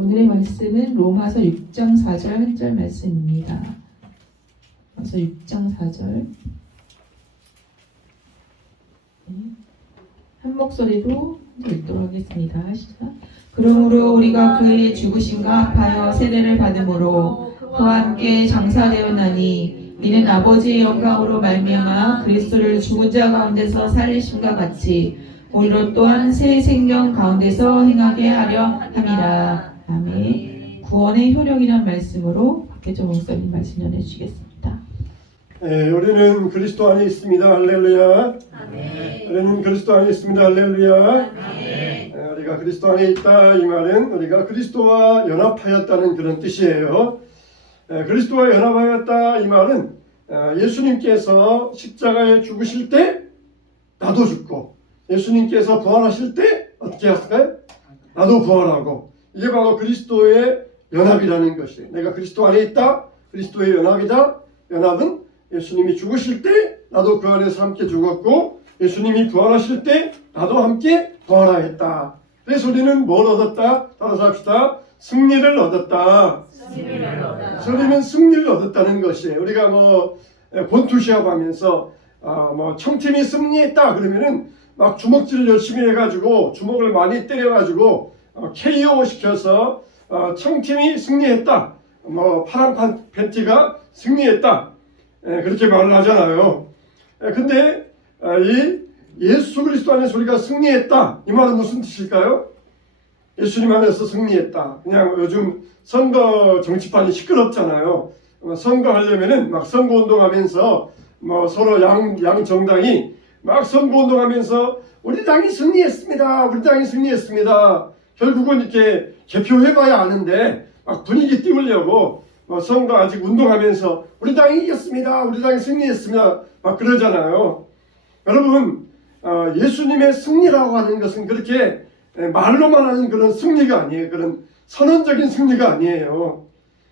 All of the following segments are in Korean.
오늘의 말씀은 로마서 6장 4절 한 절 말씀입니다. 로마서 6장 4절 한 목소리로 읽도록 하겠습니다. 시작. 그러므로 우리가 그의 죽으심과 합하여 세례를 받음으로 그와 함께 장사되었나니 이는 아버지의 영광으로 말미암아 그리스도를 죽은 자 가운데서 살리심과 같이 우리로 또한 새 생명 가운데서 행하게 하려 함이라. 아멘. 구원의 효력이라는 말씀으로 박혜정 목사님 말씀 전해주시겠습니다. 우리는 그리스도 안에 있습니다. 할렐루야. 아멘. 우리는 그리스도 안에 있습니다. 할렐루야. 아멘. 우리가 그리스도 안에 있다 이 말은 우리가 그리스도와 연합하였다는 그런 뜻이에요. 그리스도와 연합하였다 이 말은 예수님께서 십자가에 죽으실 때 나도 죽고 예수님께서 부활하실 때 어떻게 하실까요? 나도 부활하고, 이게 바로 그리스도의 연합이라는 것이에요. 내가 그리스도 안에 있다, 그리스도의 연합이다. 연합은 예수님이 죽으실 때 나도 그 안에서 함께 죽었고 예수님이 부활하실 때 나도 함께 부활하였다. 그래서 우리는 뭘 얻었다? 따라서 합시다. 승리를 얻었다. 우리는 승리를 얻었다는 것이에요. 우리가 권투 시합하면서 청팀이 승리했다 그러면은 막 주먹질을 열심히 해가지고 주먹을 많이 때려가지고 KO 시켜서 청팀이 승리했다. 파란 팬티가 승리했다. 그렇게 말을 하잖아요. 근데 이 예수 그리스도 안에서 우리가 승리했다. 이 말은 무슨 뜻일까요? 예수님 안에서 승리했다. 그냥 요즘 선거 정치판이 시끄럽잖아요. 선거하려면은 막 선거운동하면서 서로 양 정당이 막 선거운동하면서 우리 당이 승리했습니다. 우리 당이 승리했습니다. 결국은 이렇게 개표해봐야 아는데 막 분위기 띄우려고 선거 아직 운동하면서 우리 당이 이겼습니다. 우리 당이 승리했습니다. 막 그러잖아요. 여러분 예수님의 승리라고 하는 것은 그렇게 말로만 하는 그런 승리가 아니에요. 그런 선언적인 승리가 아니에요.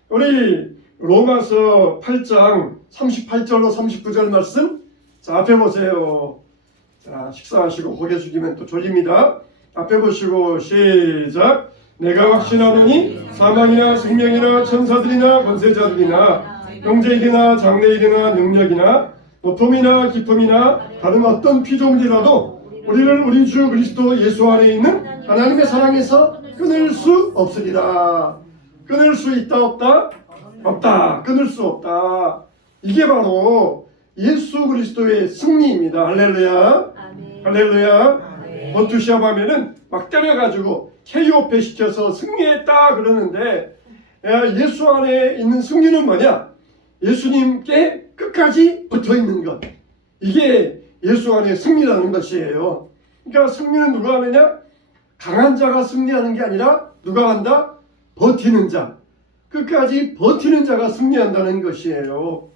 우리 로마서 8장 38절로 39절 말씀, 자 앞에 보세요. 자 식사하시고 고개 숙이면 또 졸립니다. 앞에 보시고 시작. 내가 확신하노니 사망이나 생명이나 천사들이나 권세자들이나 형제일이나 장래일이나 능력이나 높음이나 깊음이나 다른 어떤 피조물이라도 우리를 우리 주 그리스도 예수 안에 있는 하나님의 사랑에서 끊을 수 없으리라. 끊을 수 있다 없다? 없다. 끊을 수 없다. 이게 바로 예수 그리스도의 승리입니다. 할렐루야. 아멘. 할렐루야. 아멘. 권투 시합하면은 막 때려가지고 KO 시켜서 승리했다 그러는데 예수 안에 있는 승리는 뭐냐? 예수님께 끝까지 붙어있는 것. 이게 예수 안에 승리라는 것이에요. 그러니까 승리는 누가 하느냐? 강한 자가 승리하는 게 아니라 누가 한다? 버티는 자. 끝까지 버티는 자가 승리한다는 것이에요.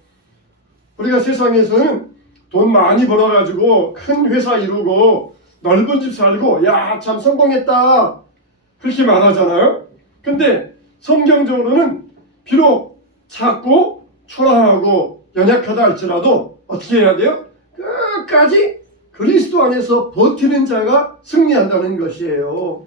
우리가 세상에서는 돈 많이 벌어가지고 큰 회사 이루고 넓은 집 살고 야 참 성공했다 그렇게 말하잖아요. 근데 성경적으로는 비록 작고 초라하고 연약하다 할지라도 어떻게 해야 돼요? 끝까지 그리스도 안에서 버티는 자가 승리한다는 것이에요.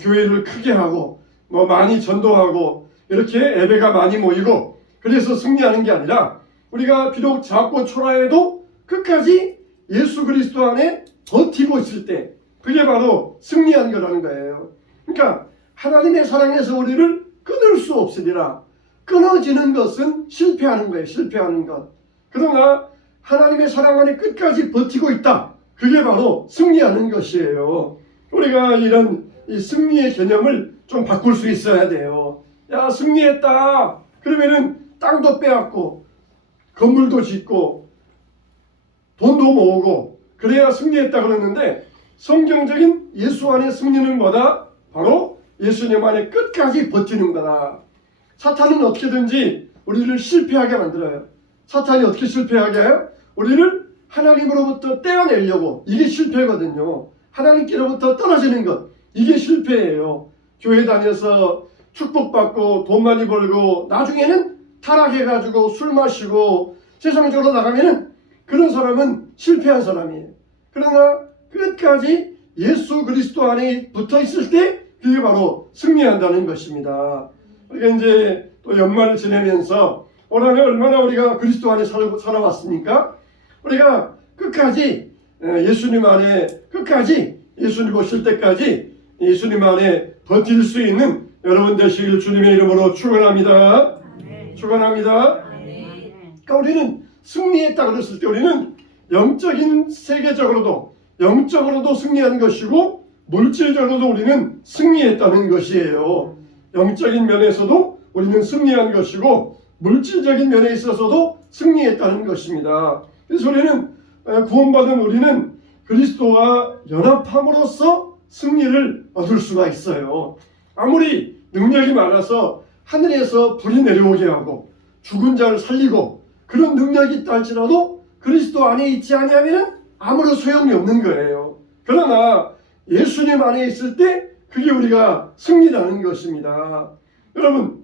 교회를 크게 하고 많이 전도하고 이렇게 예배가 많이 모이고 그래서 승리하는 게 아니라 우리가 비록 작고 초라해도 끝까지 예수 그리스도 안에 버티고 있을 때 그게 바로 승리한 거라는 거예요. 그러니까 하나님의 사랑에서 우리를 끊을 수 없으리라. 끊어지는 것은 실패하는 거예요. 실패하는 것. 그러나 하나님의 사랑 안에 끝까지 버티고 있다. 그게 바로 승리하는 것이에요. 우리가 이런 이 승리의 개념을 좀 바꿀 수 있어야 돼요. 야 승리했다. 그러면은 땅도 빼앗고 건물도 짓고 돈도 모으고 그래야 승리했다 그러는데 성경적인 예수 안의 승리는 뭐다? 바로 예수님 안에 끝까지 버티는 거다. 사탄은 어떻게든지 우리를 실패하게 만들어요. 사탄이 어떻게 실패하게 해요? 우리를 하나님으로부터 떼어내려고. 이게 실패거든요. 하나님께로부터 떨어지는 것. 이게 실패예요. 교회 다녀서 축복받고 돈 많이 벌고 나중에는 타락해가지고 술 마시고 세상적으로 나가면은 그런 사람은 실패한 사람이에요. 그러나 끝까지 예수 그리스도 안에 붙어 있을 때 그게 바로 승리한다는 것입니다. 우리가 이제 또 연말을 지내면서 올 한해 얼마나 우리가 그리스도 안에 살아왔습니까? 우리가 끝까지 예수님 안에 끝까지 예수님 오실 때까지 예수님 안에 버틸 수 있는 여러분 되시길 주님의 이름으로 축원합니다. 축원합니다. 그러니까 우리는 승리했다 그랬을 때 우리는 영적인 세계적으로도 영적으로도 승리한 것이고 물질적으로도 우리는 승리했다는 것이에요. 영적인 면에서도 우리는 승리한 것이고 물질적인 면에 있어서도 승리했다는 것입니다. 그래서 우리는 구원받은 우리는 그리스도와 연합함으로써 승리를 얻을 수가 있어요. 아무리 능력이 많아서 하늘에서 불이 내려오게 하고 죽은 자를 살리고 그런 능력이 있다 할지라도 그리스도 안에 있지 않으면 아무런 소용이 없는 거예요. 그러나 예수님 안에 있을 때 그게 우리가 승리라는 것입니다. 여러분,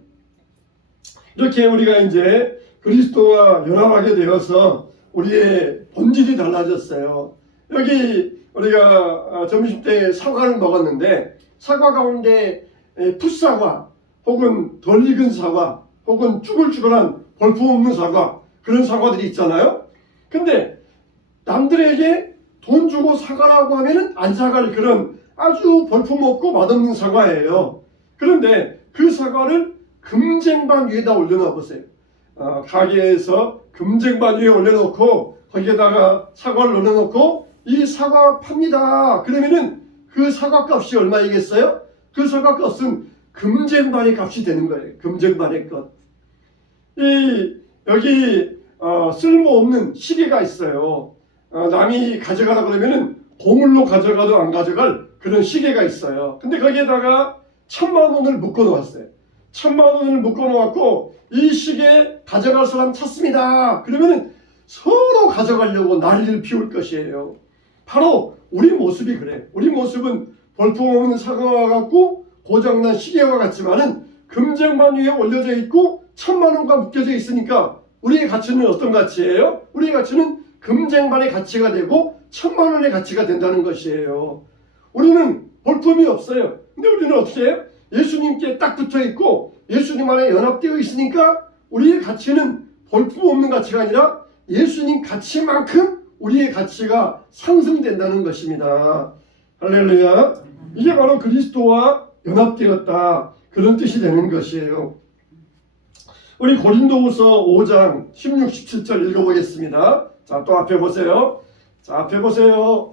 이렇게 우리가 이제 그리스도와 연합하게 되어서 우리의 본질이 달라졌어요. 여기 우리가 점심때 사과를 먹었는데 사과 가운데 풋사과 혹은 덜 익은 사과 혹은 쭈글쭈글한 볼품없는 사과 그런 사과들이 있잖아요. 근데 남들에게 돈 주고 사과라고 하면은 안 사갈 그런 아주 볼품없고 맛없는 사과예요. 그런데 그 사과를 금쟁반 위에다 올려놔 보세요. 가게에서 금쟁반 위에 올려놓고 거기에다가 사과를 올려놓고 이 사과 팝니다. 그러면은 그 사과 값이 얼마이겠어요? 그 사과 값은 금쟁반의 값이 되는 거예요. 금쟁반의 것. 여기 쓸모없는 시계가 있어요. 남이 가져가라 그러면은 고물로 가져가도 안 가져갈 그런 시계가 있어요. 근데 거기에다가 1,000만 원을 묶어 놓았어요. 1,000만 원을 묶어 놓았고 이 시계 가져갈 사람 찾습니다. 그러면은 서로 가져가려고 난리를 피울 것이에요. 바로 우리 모습이 그래. 우리 모습은 볼품없는 사과와 같고 고장난 시계와 같지만은 금쟁반 위에 올려져 있고 1,000만 원과 묶여져 있으니까 우리의 가치는 어떤 가치예요? 우리의 가치는 금쟁반의 가치가 되고 1,000만 원의 가치가 된다는 것이에요. 우리는 볼품이 없어요. 근데 우리는 어떻게 해요? 예수님께 딱 붙어 있고 예수님 안에 연합되어 있으니까 우리의 가치는 볼품 없는 가치가 아니라 예수님 가치만큼 우리의 가치가 상승된다는 것입니다. 할렐루야. 이게 바로 그리스도와 연합되었다. 그런 뜻이 되는 것이에요. 우리 고린도후서 5장 16, 17절 읽어보겠습니다. 자, 또 앞에 보세요. 자, 앞에 보세요.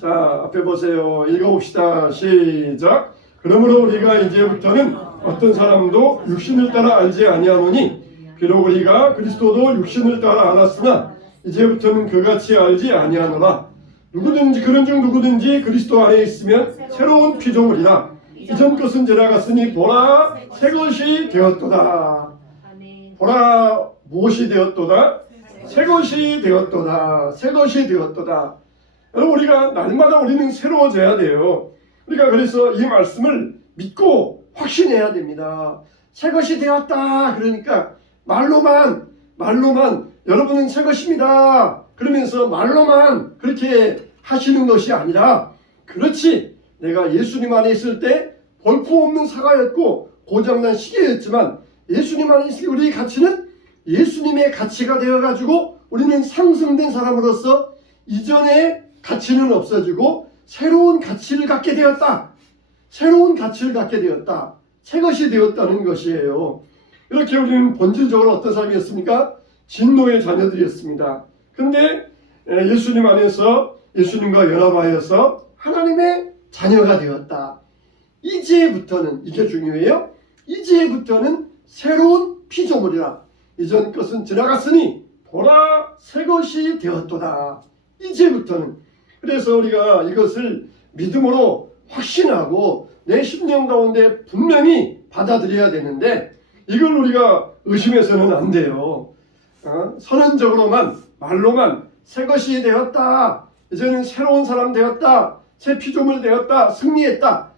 자, 앞에 보세요. 읽어봅시다. 시작. 그러므로 우리가 이제부터는 어떤 사람도 육신을 따라 알지 아니하노니 비록 우리가 그리스도도 육신을 따라 알았으나 이제부터는 그같이 알지 아니하노라. 누구든지 그런 중 누구든지 그리스도 안에 있으면 새로운 피조물이라. 이전 것은 지나갔으니 보라 새 것이 되었도다. 보라 무엇이 되었도다? 새 것이 되었도다. 새 것이 되었도다. 여러분 우리가 날마다 우리는 새로워져야 돼요. 우리가 그래서 이 말씀을 믿고 확신해야 됩니다. 새 것이 되었다. 그러니까 말로만 여러분은 새 것입니다. 그러면서 말로만 그렇게 하시는 것이 아니라 그렇지 내가 예수님 안에 있을 때 볼품없는 사과였고 고장난 시계였지만 예수님 안에 있을 때 우리의 가치는 예수님의 가치가 되어가지고 우리는 상승된 사람으로서 이전의 가치는 없어지고 새로운 가치를 갖게 되었다. 새로운 가치를 갖게 되었다. 새 것이 되었다는 것이에요. 이렇게 우리는 본질적으로 어떤 사람이었습니까? 진노의 자녀들이었습니다. 근데 예수님 안에서 예수님과 연합하여서 하나님의 자녀가 되었다. 이제부터는 이게 중요해요. 이제부터는 새로운 피조물이라. 이전 것은 지나갔으니 보라 새 것이 되었도다. 이제부터는. 그래서 우리가 이것을 믿음으로 확신하고 내 심령 가운데 분명히 받아들여야 되는데 이걸 우리가 의심해서는 안 돼요. 선언적으로만 말로만 새 것이 되었다. 이제는 새로운 사람 되었다. 새 피조물 되었다. 승리했다.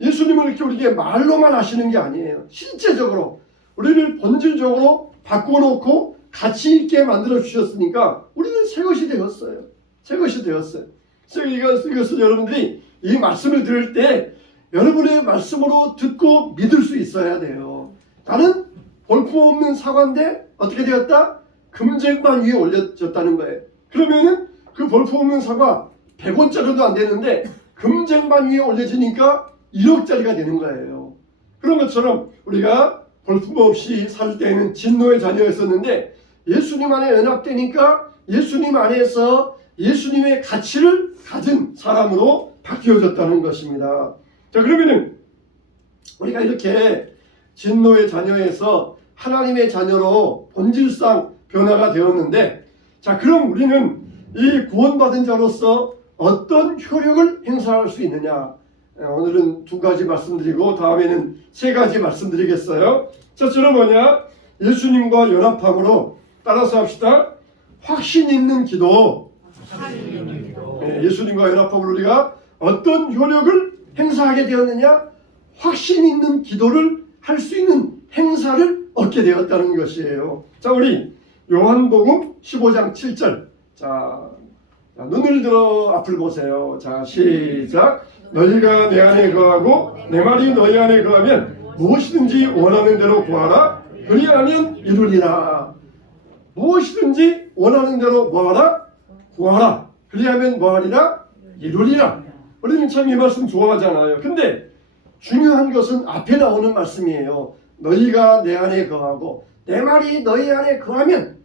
예수님은 이렇게 우리에게 말로만 하시는 게 아니에요. 실제적으로 우리를 본질적으로 바꿔놓고 가치 있게 만들어 주셨으니까 우리는 새 것이 되었어요. 새 것이 되었어요. 그래서 이것을 여러분들이 이 말씀을 들을 때 여러분의 말씀으로 듣고 믿을 수 있어야 돼요. 나는 볼품없는 사과인데 어떻게 되었다? 금쟁반 위에 올려졌다는 거예요. 그러면은 그 볼품없는 사과 100원짜리도 안 되는데 금쟁반 위에 올려지니까 1억짜리가 되는 거예요. 그런 것처럼 우리가 볼품없이 살 때에는 진노의 자녀였었는데 예수님 안에 연합되니까 예수님 안에서 예수님의 가치를 가진 사람으로 바뀌어졌다는 것입니다. 자, 그러면은 우리가 이렇게 진노의 자녀에서 하나님의 자녀로 본질상 변화가 되었는데, 자, 그럼 우리는 이 구원받은 자로서 어떤 효력을 행사할 수 있느냐? 오늘은 2가지 말씀드리고 다음에는 3가지 말씀드리겠어요. 첫째는 뭐냐? 예수님과 연합함으로 따라서 합시다. 확신 있는 기도. 예수님과 연합함으로 우리가 어떤 효력을 행사하게 되었느냐? 확신 있는 기도를 할 수 있는 행사를 얻게 되었다는 것이에요. 자, 우리 요한복음 15장 7절. 자, 눈을 들어 앞을 보세요. 자, 시작. 너희가 내 안에 거하고 내 말이 너희 안에 거하면 무엇이든지 원하는 대로 구하라. 그리하면 이루리라. 무엇이든지 원하는 대로 뭐하라? 구하라. 그리하면 뭐하리라? 이루리라. 우리는 참 이 말씀 좋아하잖아요. 근데 중요한 것은 앞에 나오는 말씀이에요. 너희가 내 안에 거하고 내 말이 너희 안에 거하면,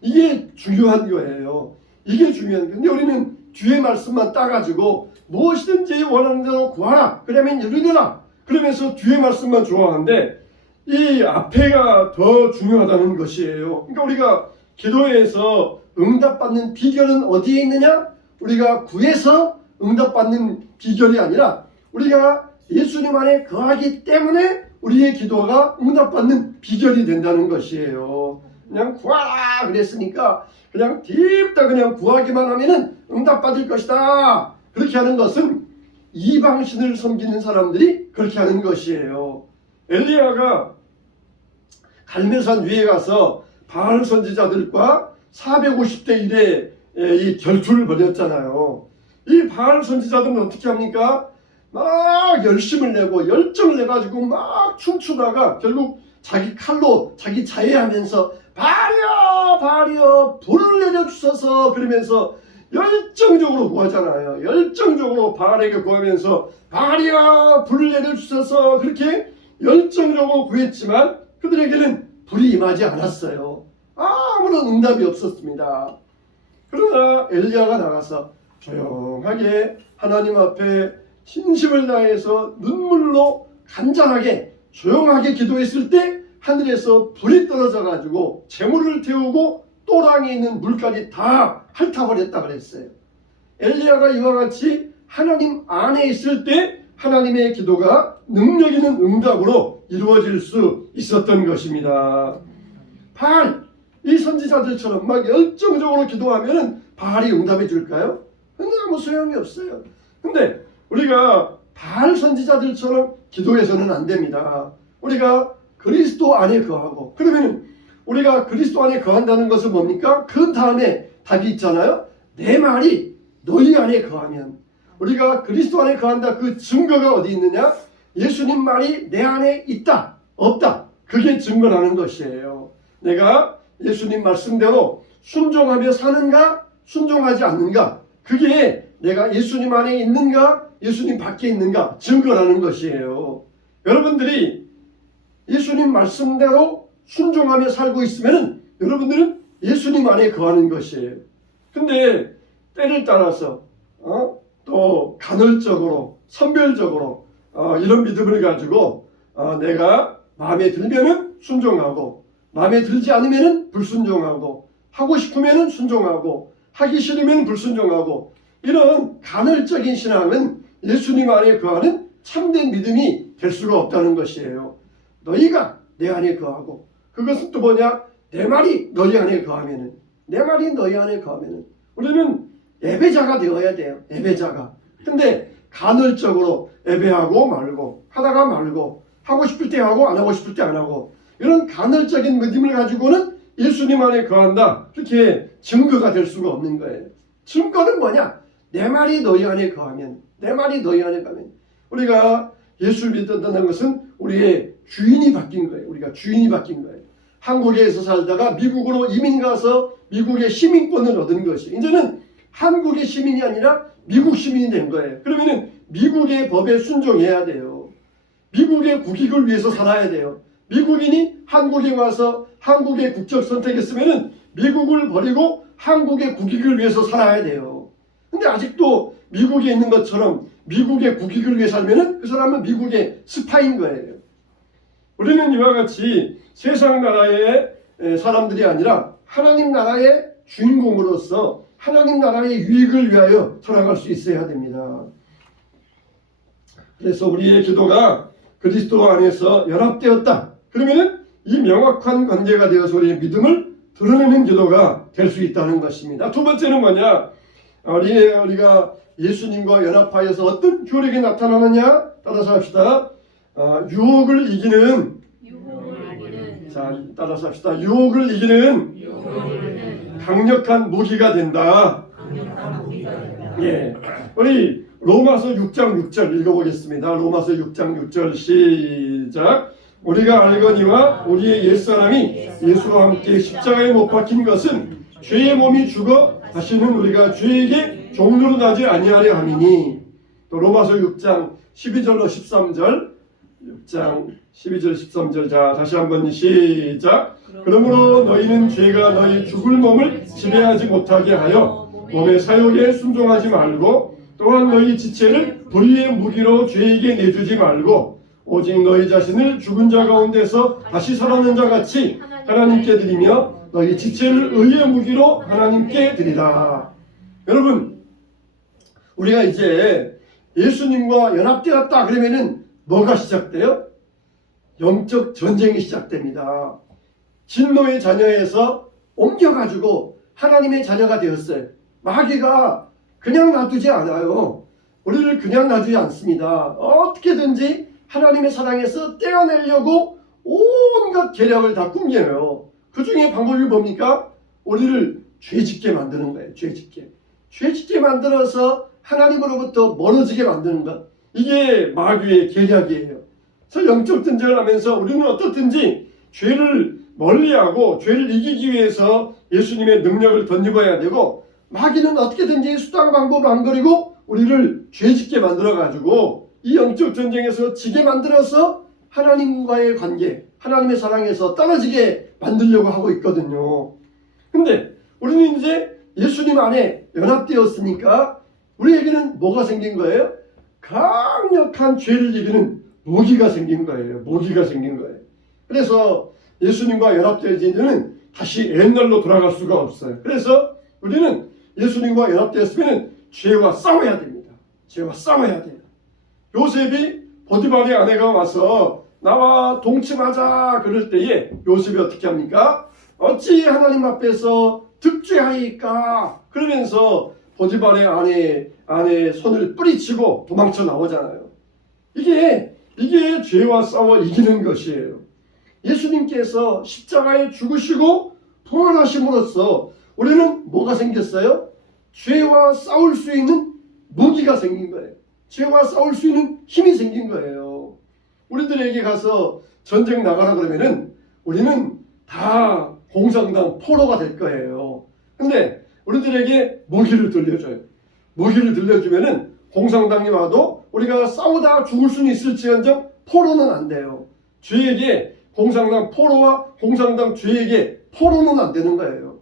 이게 중요한 거예요. 이게 중요한 거예요. 근데 우리는 뒤에 말씀만 따가지고 무엇이든지 원하는 대로 구하라. 그러면 이루리라. 그러면서 뒤에 말씀만 좋아하는데 이 앞에가 더 중요하다는 것이에요. 그러니까 우리가 기도에서 응답받는 비결은 어디에 있느냐? 우리가 구해서 응답받는 비결이 아니라 우리가 예수님 안에 거하기 때문에 우리의 기도가 응답받는 비결이 된다는 것이에요. 그냥 구하라 그랬으니까 그냥 딥다 그냥 구하기만 하면은 응답받을 것이다. 그렇게 하는 것은 이방신을 섬기는 사람들이 그렇게 하는 것이에요. 엘리야가 갈멜산 위에 가서 바알 선지자들과 450대 1의 이 결투를 벌였잖아요. 이 바알 선지자들은 어떻게 합니까? 막 열심을 내고 열정을 내가지고 막 춤추다가 결국 자기 칼로 자기 자해하면서 바알이여 바알이여 불을 내려주소서 그러면서 열정적으로 구하잖아요. 열정적으로 바알에게 구하면서 바알이여 불을 내려주소서 그렇게 열정적으로 구했지만 그들에게는 불이 임하지 않았어요. 아무런 응답이 없었습니다. 그러나 엘리야가 나가서 조용하게 하나님 앞에 진심을 다해서 눈물로 간절하게 조용하게 기도했을 때 하늘에서 불이 떨어져 가지고 재물을 태우고 또랑에 있는 물까지 다 핥아버렸다 그랬어요. 엘리야가 이와 같이 하나님 안에 있을 때 하나님의 기도가 능력 있는 응답으로 이루어질 수 있었던 것입니다. 바알, 이 선지자들처럼 막 열정적으로 기도하면 바알이 응답해 줄까요? 아무 소용이 없어요. 근데 우리가 바알 선지자들처럼 기도해서는 안 됩니다. 우리가 그리스도 안에 거하고, 그러면 우리가 그리스도 안에 거한다는 것은 뭡니까? 그 다음에 답이 있잖아요. 내 말이 너희 안에 거하면. 우리가 그리스도 안에 거한다. 그 증거가 어디 있느냐? 예수님 말이 내 안에 있다 없다, 그게 증거라는 것이에요. 내가 예수님 말씀대로 순종하며 사는가 순종하지 않는가, 그게 내가 예수님 안에 있는가 예수님 밖에 있는가 증거라는 것이에요. 여러분들이 예수님 말씀대로 순종하며 살고 있으면 여러분들은 예수님 안에 거하는 것이에요. 근데 때를 따라서 또 간헐적으로 선별적으로 이런 믿음을 가지고 내가 마음에 들면은 순종하고 마음에 들지 않으면은 불순종하고 하고 싶으면은 순종하고 하기 싫으면 불순종하고, 이런 간헐적인 신앙은 예수님 안에 거하는 참된 믿음이 될 수가 없다는 것이에요. 너희가 내 안에 거하고, 그것은 또 뭐냐? 내 말이 너희 안에 거하면은, 내 말이 너희 안에 거하면은 우리는 예배자가 되어야 돼요. 예배자가. 근데 간헐적으로 예배하고 말고 하다가 말고 하고 싶을 때 하고 안 하고 싶을 때 안 하고, 이런 간헐적인 믿음을 가지고는 예수님 안에 거한다, 그렇게 증거가 될 수가 없는 거예요. 증거는 뭐냐? 내 말이 너희 안에 거하면, 내 말이 너희 안에 거하면. 우리가 예수를 믿는다는 것은 우리의 주인이 바뀐 거예요. 우리가 주인이 바뀐 거예요. 한국에서 살다가 미국으로 이민 가서 미국의 시민권을 얻은 것이 이제는 한국의 시민이 아니라 미국 시민이 된 거예요. 그러면은 미국의 법에 순종해야 돼요. 미국의 국익을 위해서 살아야 돼요. 미국인이 한국에 와서 한국의 국적 선택했으면은 미국을 버리고 한국의 국익을 위해서 살아야 돼요. 근데 아직도 미국에 있는 것처럼 미국의 국익을 위해 살면은 그 사람은 미국의 스파인 거예요. 우리는 이와 같이 세상 나라의 사람들이 아니라 하나님 나라의 주인공으로서 하나님 나라의 유익을 위하여 살아갈 수 있어야 됩니다. 그래서 우리의 기도가 그리스도 안에서 연합되었다. 그러면은 이 명확한 관계가 되어서 우리의 믿음을 드러내는 기도가 될 수 있다는 것입니다. 두 번째는 뭐냐? 우리가 예수님과 연합하여서 어떤 효력이 나타나느냐? 따라서 합시다. 유혹을 이기는 자, 따라서 합시다. 유혹을 이기는 강력한 무기가 된다. 예, 우리 로마서 6장 6절 읽어보겠습니다. 로마서 6장 6절 시작. 우리가 알거니와 우리의 옛사람이 예수와 함께 십자가에 못 박힌 것은 죄의 몸이 죽어 다시는 우리가 죄에게 종로로 나지 아니하려 함이니. 또 로마서 6장 12절로 13절 6장 12절 13절 자 다시 한번 시작. 그러므로 너희는 죄가 너희 죽을 몸을 지배하지 못하게 하여 몸의 사욕에 순종하지 말고 또한 너희 지체를 불의의 무기로 죄에게 내주지 말고 오직 너희 자신을 죽은 자 가운데서 다시 살아난 자 같이 하나님께 드리며 너희 지체를 의의 무기로 하나님께 드리라. 여러분, 우리가 이제 예수님과 연합되었다 그러면은 뭐가 시작돼요? 영적 전쟁이 시작됩니다. 진노의 자녀에서 옮겨가지고 하나님의 자녀가 되었어요. 마귀가 그냥 놔두지 않아요. 우리를 그냥 놔두지 않습니다. 어떻게든지 하나님의 사랑에서 떼어내려고 온갖 계략을 다 꾸며요. 그 중에 방법이 뭡니까? 우리를 죄짓게 만드는 거예요. 죄짓게 만들어서 하나님으로부터 멀어지게 만드는 것. 이게 마귀의 계략이에요. 그래서 영적 전쟁을 하면서 우리는 어떻든지 죄를 멀리하고 죄를 이기기 위해서 예수님의 능력을 덧입어야 되고, 마귀는 어떻게든지 수단 방법을 안 버리고 우리를 죄짓게 만들어가지고 이 영적 전쟁에서 지게 만들어서 하나님과의 관계, 하나님의 사랑에서 떨어지게 만들려고 하고 있거든요. 근데 우리는 이제 예수님 안에 연합되었으니까 우리에게는 뭐가 생긴 거예요? 강력한 죄를 이기는 무기가 생긴 거예요. 무기가 생긴 거예요. 그래서 예수님과 연합되어지는 다시 옛날로 돌아갈 수가 없어요. 그래서 우리는 예수님과 연합되었으면 죄와 싸워야 됩니다. 죄와 싸워야 돼요. 요셉이 보디발의 아내가 와서 나와 동침하자 그럴 때에 요셉이 어떻게 합니까? 어찌 하나님 앞에서 득죄하이까? 그러면서 보디발의 아내의 손을 뿌리치고 도망쳐 나오잖아요. 이게 죄와 싸워 이기는 것이에요. 예수님께서 십자가에 죽으시고 부활하심으로써 우리는 뭐가 생겼어요? 죄와 싸울 수 있는 무기가 생긴 거예요. 죄와 싸울 수 있는 힘이 생긴 거예요. 우리들에게 가서 전쟁 나가라 그러면은 우리는 다 공산당 포로가 될 거예요. 근데 우리들에게 무기를 들려줘요. 무기를 들려주면은 공산당이 와도 우리가 싸우다 죽을 수는 있을지언정 포로는 안 돼요. 죄에게 공산당 포로와 공산당 죄에게 포로는 안 되는 거예요.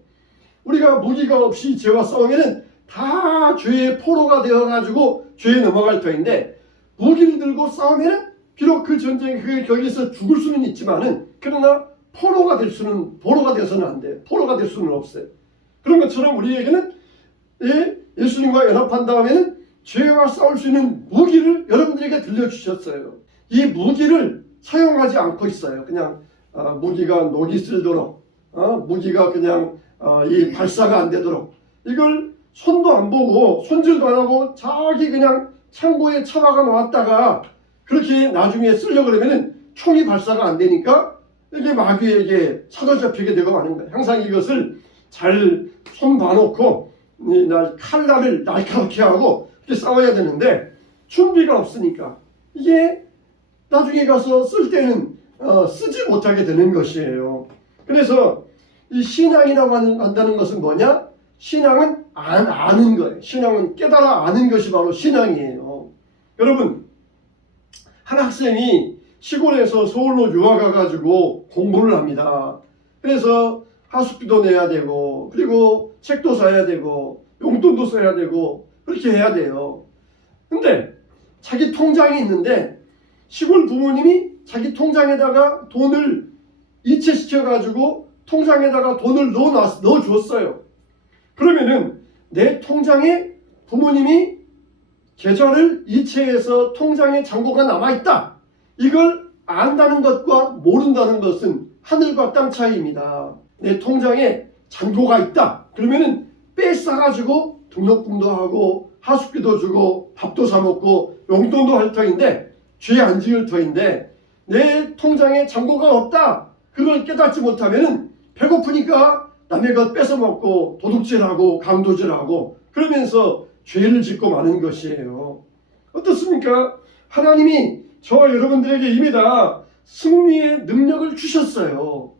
우리가 무기가 없이 죄와 싸우면은 다 죄의 포로가 되어가지고 죄에 넘어갈 터인데, 무기를 들고 싸우면은 비록 그 전쟁 거기서 죽을 수는 있지만은 그러나 포로가 되어서는 안 돼요. 포로가 될 수는 없어요. 그런 것처럼 우리에게는 예수님과 연합한 다음에는 죄와 싸울 수 있는 무기를 여러분들에게 들려주셨어요. 이 무기를 사용하지 않고 있어요. 그냥 무기가 녹이 슬도록, 무기가 그냥 이 발사가 안 되도록, 이걸 손도 안 보고 손질도 안 하고 자기 그냥 창고에 처박아 놓았다가 그렇게 나중에 쓰려고 그러면은 총이 발사가 안 되니까 이게 마귀에게 사로잡히게 되고 마는 거예요. 항상 이것을 잘 손 봐놓고 칼날을 날카롭게 하고 이렇게 싸워야 되는데 준비가 없으니까 이게 나중에 가서 쓸 때는 쓰지 못하게 되는 것이에요. 그래서 이 신앙이라고 한다는 것은 뭐냐? 신앙은 아는 거예요. 신앙은 깨달아 아는 것이 바로 신앙이에요. 여러분, 한 학생이 시골에서 서울로 유학 가가지고 공부를 합니다. 그래서 하숙비도 내야 되고, 그리고 책도 사야 되고, 용돈도 써야 되고, 그렇게 해야 돼요. 근데 자기 통장이 있는데 시골 부모님이 자기 통장에다가 돈을 이체시켜가지고 통장에다가 돈을 넣어주었어요. 그러면은 내 통장에 부모님이 계좌를 이체해서 통장에 잔고가 남아있다. 이걸 안다는 것과 모른다는 것은 하늘과 땅 차이입니다. 내 통장에 잔고가 있다. 그러면은 뺏어가지고 등록금도 하고 하숙비도 주고 밥도 사 먹고 용돈도 할 터인데 죄 안 지을 터인데 내 통장에 잔고가 없다. 그걸 깨닫지 못하면은 배고프니까 남의 것 뺏어 먹고 도둑질하고 강도질하고 그러면서 죄를 짓고 마는 것이에요. 어떻습니까? 하나님이 저와 여러분들에게 이미 다 승리의 능력을 주셨어요.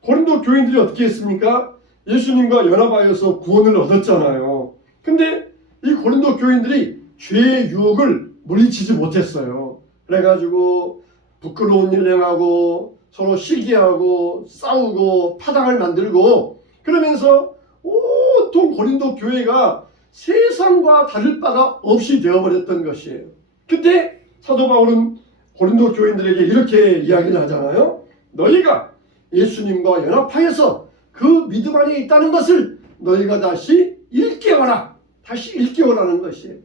고린도 교인들이 어떻게 했습니까? 예수님과 연합하여서 구원을 얻었잖아요. 근데 이 고린도 교인들이 죄의 유혹을 물리치지 못했어요. 그래가지고 부끄러운 일 행하고 서로 시기하고 싸우고 파당을 만들고 그러면서 온통 고린도 교회가 세상과 다를 바가 없이 되어버렸던 것이에요. 그때 사도 바울은 고린도 교인들에게 이렇게 이야기를 하잖아요. 너희가 예수님과 연합하여서 그 믿음 안에 있다는 것을 너희가 다시 일깨워라. 다시 일깨워라는 것이에요.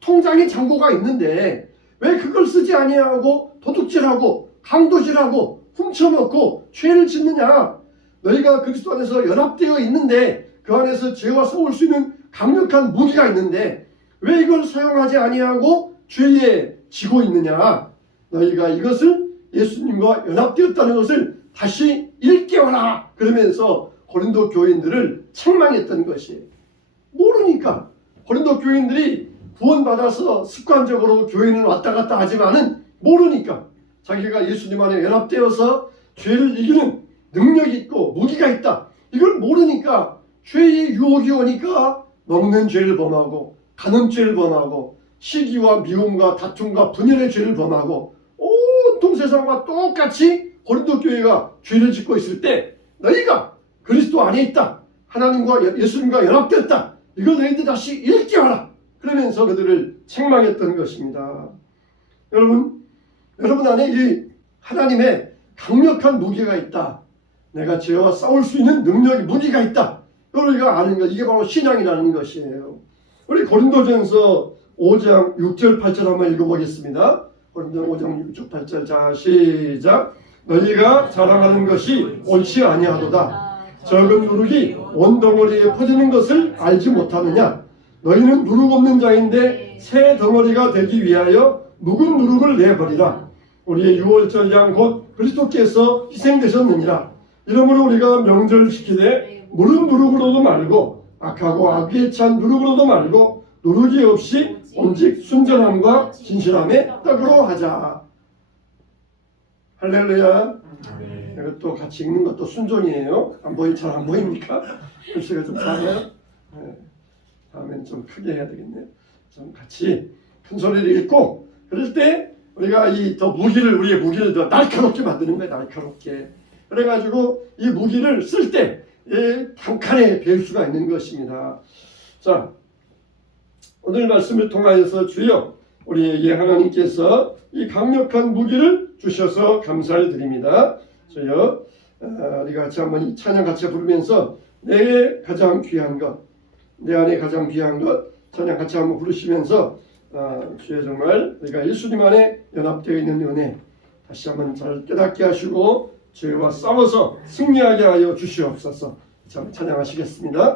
통장에 잔고가 있는데 왜 그걸 쓰지 아니하고 도둑질하고 강도질하고 훔쳐먹고 죄를 짓느냐. 너희가 그리스도 안에서 연합되어 있는데 그 안에서 죄와 싸울 수 있는 강력한 무기가 있는데 왜 이걸 사용하지 아니하고 죄에 지고 있느냐. 너희가 이것을 예수님과 연합되었다는 것을 다시 일깨워라. 그러면서 고린도 교인들을 책망했던 것이에요. 모르니까 고린도 교인들이 구원받아서 습관적으로 교회는 왔다 갔다 하지만은 모르니까 자기가 예수님 안에 연합되어서 죄를 이기는 능력이 있고 무기가 있다. 이걸 모르니까 죄의 유혹이 오니까 먹는 죄를 범하고 가는 죄를 범하고 시기와 미움과 다툼과 분열의 죄를 범하고 온통 세상과 똑같이 고린도 교회가 죄를 짓고 있을 때 너희가 그리스도 안에 있다. 하나님과 예수님과 연합되었다. 이걸 너희들 다시 일깨워라. 그러면서 그들을 책망했던 것입니다. 여러분 안에 이 하나님의 강력한 무기가 있다. 내가 죄와 싸울 수 있는 능력이 무기가 있다. 이걸 우리가 아는 것. 이게 바로 신앙이라는 것이에요. 우리 고린도전서 5장 6절 8절 한번 읽어보겠습니다. 고린도전 5장 6절 8절 자 시작. 너희가 자랑하는 것이 옳지 아니하도다. 적은 누룩이 온 덩어리에 퍼지는 것을 알지 못하느냐. 너희는 누룩 없는 자인데 새 덩어리가 되기 위하여 묵은 누룩을 내버리라. 우리의 유월절 양 곧 그리스도께서 희생되셨느니라. 이러므로 우리가 명절 지키되 무른 누룩으로도 말고 악하고 악에 찬 누룩으로도 말고 누룩이 없이 오직 순전함과 진실함의 떡으로 하자. 할렐루야. 이것도 같이 읽는 것도 순종이에요. 잘 안 보입니까? 글씨가 좀 작아요. 다음엔 좀 크게 해야 되겠네요. 좀 같이 큰 소리를 읽고 그럴 때 우리가 우리의 무기를 더 날카롭게 만드는 거예요. 날카롭게. 그래가지고 이 무기를 쓸 때 단칸에 배울 수가 있는 것입니다. 자, 오늘 말씀을 통하여서 주여 우리에게 하나님께서 이 강력한 무기를 주셔서 감사를 드립니다. 주여 우리가 같이 한번 이 찬양 같이 부르면서 내 가장 귀한 것, 내 안에 가장 귀한 것 찬양 같이 한번 부르시면서 주여 정말 우리가 예수님 안에 연합되어 있는 은혜 다시 한번 잘 깨닫게 하시고 죄와 싸워서 승리하게 하여 주시옵소서. 찬양하시겠습니다.